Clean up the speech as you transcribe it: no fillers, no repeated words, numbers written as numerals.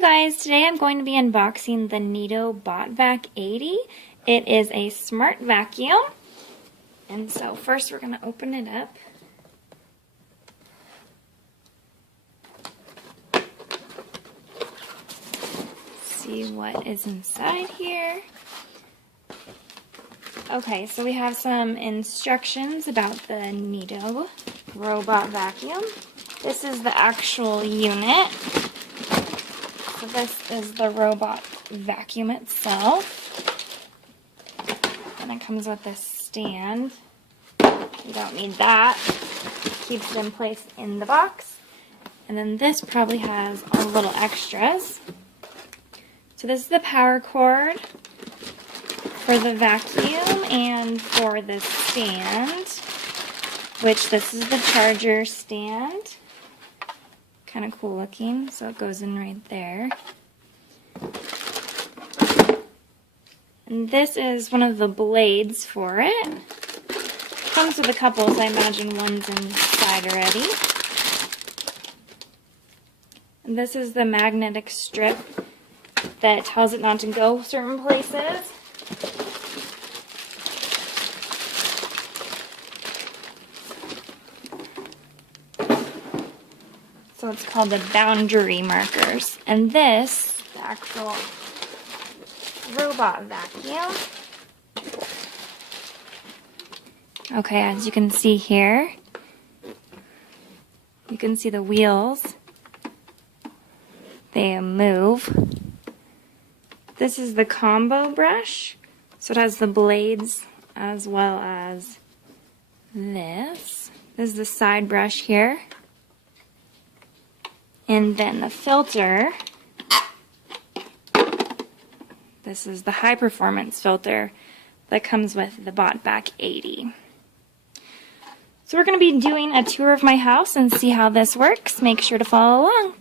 Hi guys, today I'm going to be unboxing the Neato Botvac 80. It is a smart vacuum. And so first we're going to open it up. See what is inside here. Okay, so we have some instructions about the Neato robot vacuum. This is the actual unit. So this is the robot vacuum itself. And it comes with this stand. You don't need that. Keeps it in place in the box. And then this probably has a little extras. So this is the power cord for the vacuum and for the stand, which this is the charger stand. Kind of cool looking, so it goes in right there. And this is one of the blades for it. Comes with a couple, so I imagine one's inside already. And this is the magnetic strip that tells it not to go certain places. So it's called the boundary markers. And this, the actual robot vacuum. Okay, as you can see here, you can see the wheels. They move. This is the combo brush. So it has the blades as well as this. This is the side brush here. And then the filter, this is the high performance filter that comes with the Botvac 80. So we're going to be doing a tour of my house and see how this works. Make sure to follow along.